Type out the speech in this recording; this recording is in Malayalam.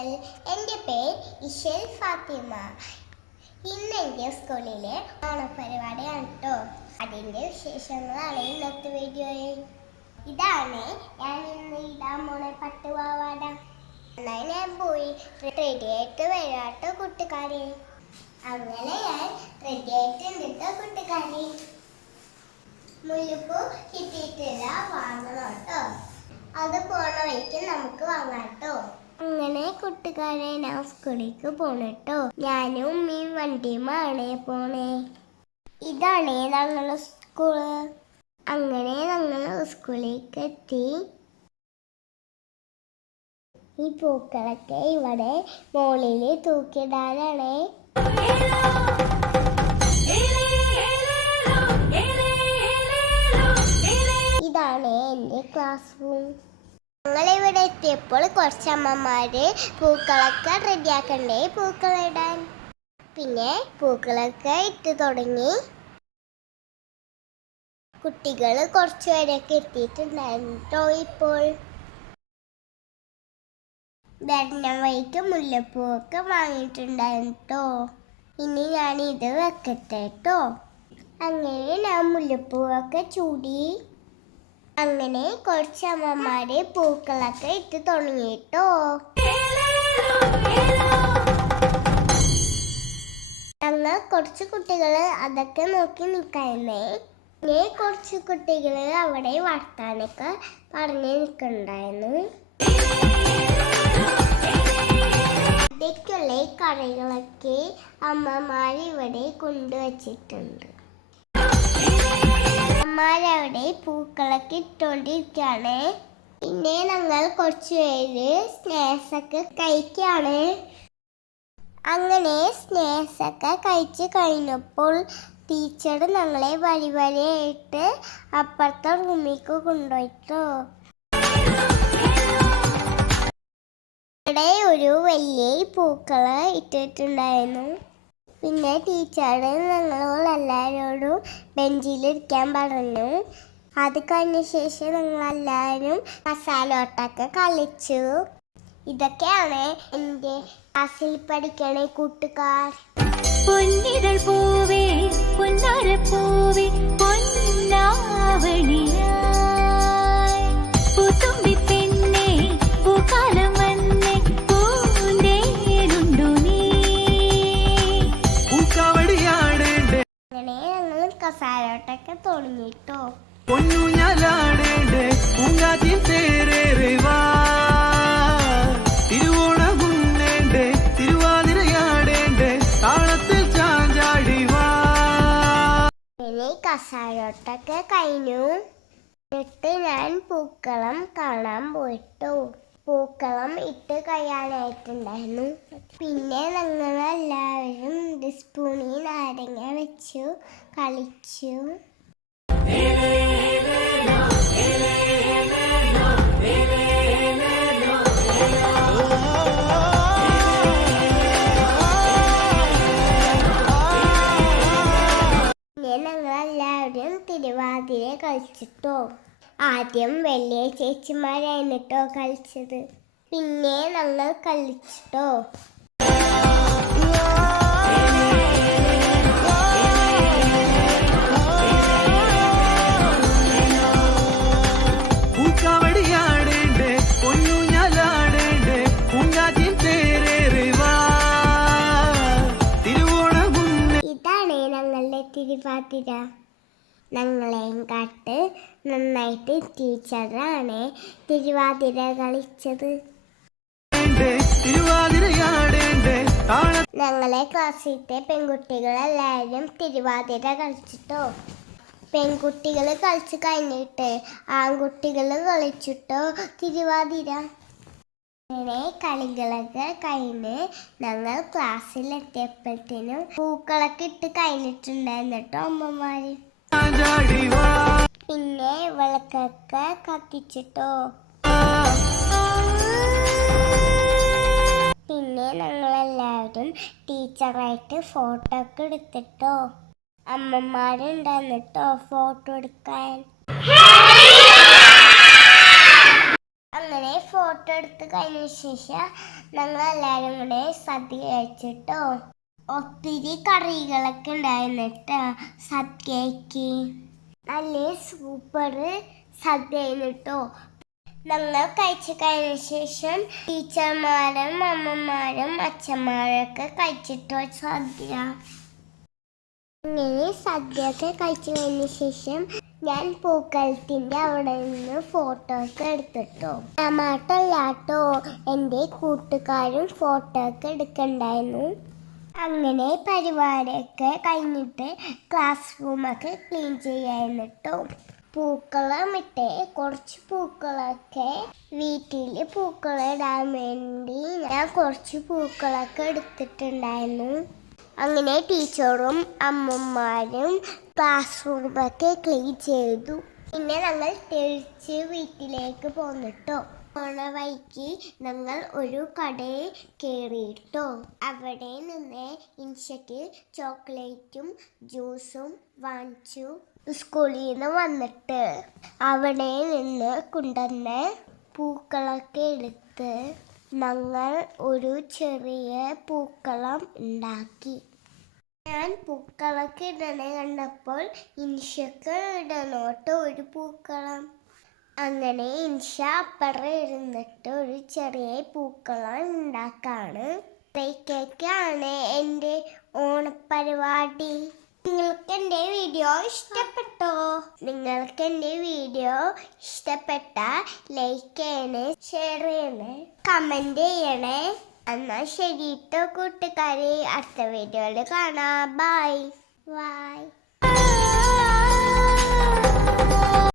ചാനൽ. എൻ്റെ പേര് ഇഷൽ ഫാത്തിമ. ഇന്ന് എൻ്റെ സ്കൂളിലെ ഓണപരിപാടിയാണ് കേട്ടോ. അതിൻ്റെ വിശേഷങ്ങളാണ് ഇന്നത്തെ വീഡിയോയിൽ. ഇതാണ് ഞാൻ ഇന്ന് ഇടാൻ പോണ പട്ടുപാവാട. എന്നാൽ ഞാൻ പോയി റെഡിയായിട്ട് വരാട്ടോ കൂട്ടുകാരെ. അങ്ങനെ ഞാൻ റെഡിയായിട്ട് നിന്നിട്ടോ കൂട്ടുകാരെ. മുല്ലപ്പൂ കിട്ടിയിട്ടില്ല, വാങ്ങണം കേട്ടോ. അത് പോണ വഴിക്ക് നമുക്ക് വാങ്ങാട്ടോ. അങ്ങനെ കൂട്ടുകാരെ ഞാൻ സ്കൂളിലേക്ക് പോണട്ടോ. ഞാനും ഈ വണ്ടിയുമാണ് പോണേ. ഇതാണ് ഞങ്ങളുടെ സ്കൂള്. അങ്ങനെ ഞങ്ങൾ സ്കൂളിലേക്ക് എത്തി. ഈ പൂക്കളൊക്കെ ഇവിടെ മുകളിൽ തൂക്കിയിടാനാണ്. ഇതാണ് എൻ്റെ ക്ലാസ് റൂം. ഞങ്ങളിവിടെ എത്തിയപ്പോൾ കുറച്ച് അമ്മമാര് പൂക്കളൊക്കെ റെഡിയാക്കണ്ടേ പൂക്കളിടാൻ. പിന്നെ പൂക്കളൊക്കെ ഇട്ട് തുടങ്ങി. കുട്ടികൾ കുറച്ചു പേരൊക്കെ എത്തിയിട്ടുണ്ടായിരുന്നു. ഇപ്പോൾ വരുന്ന വഴിക്ക് മുല്ലപ്പൂവൊക്കെ വാങ്ങിയിട്ടുണ്ടായിരുന്നു. ഇനി ഞാൻ ഇത് വെക്കട്ടെ കേട്ടോ. അങ്ങനെ ഞാൻ മുല്ലപ്പൂവൊക്കെ ചൂടി. അങ്ങനെ കുറച്ച് അമ്മമാര് പൂക്കളൊക്കെ ഇട്ട് തുടങ്ങിട്ടോ. ഞങ്ങൾ കുറച്ച് കുട്ടികൾ അതൊക്കെ നോക്കി നിൽക്കായിരുന്നേ. ഇങ്ങനെ കുറച്ച് കുട്ടികൾ അവിടെ വർത്താനൊക്കെ പറഞ്ഞു നിൽക്കുന്നുണ്ടായിരുന്നു. ഇതൊക്കെയുള്ള കറികളൊക്കെ അമ്മമാർ ഇവിടെ കൊണ്ടുവച്ചിട്ടുണ്ട്. അമ്മമാരവിടെ പൂക്കളൊക്കെ ഇട്ടോണ്ടിരിക്കാണ്. പിന്നെ ഞങ്ങൾ കുറച്ച് പേര് സ്നാക്സൊക്കെ കഴിക്കാണ്. അങ്ങനെ സ്നാക്സൊക്കെ കഴിച്ച് കഴിഞ്ഞപ്പോൾ ടീച്ചർ ഞങ്ങളെ വരി വരിയായിട്ട് അപ്പുറത്തെ റൂമിലേക്ക് കൊണ്ടുപോയിട്ടോ. ഇവിടെ ഒരു വലിയ പൂക്കള് ഇട്ടിട്ടുണ്ടായിരുന്നു. പിന്നെ ടീച്ചർ ഞങ്ങളോട് എല്ലാവരോടും ബെഞ്ചിലിരിക്കാൻ പറഞ്ഞു. അത് കഴിഞ്ഞ ശേഷം ഞങ്ങളെല്ലാവരും മസാലോട്ടൊക്കെ കളിച്ചു. ഇതൊക്കെയാണ് എൻ്റെ ക്ലാസ്സിൽ പഠിക്കണ കൂട്ടുകാർ. പൊന്നിതൾ പൂവേ പൊന്നാര പൂവേ പൊന്നാവണിയായി പൂത്തുമ്പി പെണ്ണേ പൂക്കാലം വന്നേ പൂന്തേനുണ്ടു നീ. അങ്ങനെ ഞങ്ങൾ കസാലോട്ടൊക്കെ തുടങ്ങിട്ടോ. കസാലോട്ടൊക്കെ കഴിഞ്ഞു. എന്നിട്ട് ഞാൻ പൂക്കളം കാണാൻ പോയിട്ടു. പൂക്കളം ഇട്ട് കഴിയാനായിട്ടുണ്ടായിരുന്നു. പിന്നെ ഞങ്ങളെല്ലാവരും സ്പൂണിൽ നാരങ്ങ വെച്ചു കളിച്ചു. ഞങ്ങളെല്ലാവരും തിരുവാതിര കളിച്ചിട്ടോ. ആദ്യം വലിയ ചേച്ചിമാരായിട്ടോ കളിച്ചത്. പിന്നെ ഞങ്ങൾ കളിച്ചിട്ടോ. ഇതാണ് ഞങ്ങളുടെ തിരുവാതിര. ഞങ്ങളെയും കാട്ട് നന്നായിട്ട് ടീച്ചറാണ് തിരുവാതിര കളിച്ചത്. ഞങ്ങളെ ക്ലാസ്സിലത്തെ പെൺകുട്ടികളെല്ലാവരും തിരുവാതിര കളിച്ചിട്ടോ. പെൺകുട്ടികൾ കളിച്ച് കഴിഞ്ഞിട്ട് ആൺകുട്ടികൾ കളിച്ചിട്ടോ തിരുവാതിര. അങ്ങനെ കളികളൊക്കെ കഴിഞ്ഞ് ഞങ്ങൾ ക്ലാസ്സിലെത്തിയപ്പോഴത്തേനും പൂക്കളൊക്കെ ഇട്ട് കഴിഞ്ഞിട്ടുണ്ടായിരുന്നു കേട്ടോ അമ്മമാര്. പിന്നെ വിളക്കൊക്കെ കത്തിച്ചിട്ടോ. പിന്നെ ഞങ്ങളെല്ലാവരും ടീച്ചറായിട്ട് ഫോട്ടോ ഒക്കെ എടുത്തിട്ടോ. അമ്മമാരുണ്ടായിരുന്നിട്ടോ ഫോട്ടോ എടുക്കാൻ. അങ്ങനെ ഫോട്ടോ എടുത്ത് കഴിഞ്ഞ ശേഷം ഞങ്ങൾ എല്ലാവരും കൂടെ സദ്യ കഴിച്ചിട്ടോ. ഒത്തിരി കറികളൊക്കെ ഉണ്ടായിരുന്നിട്ടോ സദ്യക്ക്. നല്ല സൂപ്പർ സദ്യ ആയിരുന്നിട്ടോ. ഞങ്ങൾ കഴിച്ചു കഴിഞ്ഞ ശേഷം ടീച്ചർമാരും അമ്മമാരും അച്ഛന്മാരൊക്കെ കഴിച്ചിട്ടോ സദ്യ. അങ്ങനെ സദ്യയൊക്കെ കഴിച്ചു കഴിഞ്ഞ ശേഷം ഞാൻ പൂക്കളത്തിൻ്റെ അവിടെ നിന്ന് ഫോട്ടോ ഒക്കെ എടുത്തിട്ടോ. ഞാൻ മാത്രമല്ലാട്ടോ, എൻ്റെ കൂട്ടുകാരും ഫോട്ടോ ഒക്കെ എടുക്കണ്ടായിരുന്നു. അങ്ങനെ പരിപാടിയൊക്കെ കഴിഞ്ഞിട്ട് ക്ലാസ് റൂമൊക്കെ ക്ലീൻ ചെയ്യായിരുന്നിട്ടോ. പൂക്കളം ഇട്ട് കുറച്ച് പൂക്കളൊക്കെ വീട്ടിൽ പൂക്കളിടാൻ വേണ്ടി ഞാൻ കുറച്ച് പൂക്കളൊക്കെ എടുത്തിട്ടുണ്ടായിരുന്നു. അങ്ങനെ ടീച്ചറും അമ്മമാരും ക്ലാസ് റൂമൊക്കെ ക്ലീൻ ചെയ്തു. പിന്നെ ഞങ്ങൾ തിരിച്ച് വീട്ടിലേക്ക് പോന്നിട്ടോ. പോണ വഴിക്ക് ഞങ്ങൾ ഒരു കടയിൽ കയറിയിട്ടോ. അവിടെ നിന്ന് ഇൻഷയ്ക്ക് ചോക്ലേറ്റും ജ്യൂസും വാങ്ങിച്ചു. സ്കൂളിൽ നിന്ന് വന്നിട്ട് അവിടെ നിന്ന് കൊണ്ടുവന്ന പൂക്കളൊക്കെ എടുത്ത് ഞങ്ങൾ ഒരു ചെറിയ പൂക്കളം ഉണ്ടാക്കി. ഞാൻ പൂക്കളൊക്കെ ഇടണേ കണ്ടപ്പോൾ ഇൻഷക്ക് ഇടണോട്ടോ ഒരു പൂക്കളം. അങ്ങനെ ഇൻഷ അപ്പുറം ഇരുന്നിട്ട് ഒരു ചെറിയ പൂക്കളം ഉണ്ടാക്കാണ്. ഇതൊക്കെയാണ് എൻ്റെ ഓണപ്പരിപാടി. നിങ്ങൾക്ക് എൻ്റെ വീഡിയോ ഇഷ്ടപ്പെട്ടോ? നിങ്ങൾക്ക് എൻ്റെ വീഡിയോ ഇഷ്ടപ്പെട്ട ലൈക്ക് ചെയ്യണേ, ഷെയർ ചെയ്യണേ, കമൻറ്റ് ചെയ്യണേ. എന്നാൽ ശരി കേട്ടോ കൂട്ടുകാരെ, അടുത്ത വീഡിയോയിൽ കാണാം. ബൈ.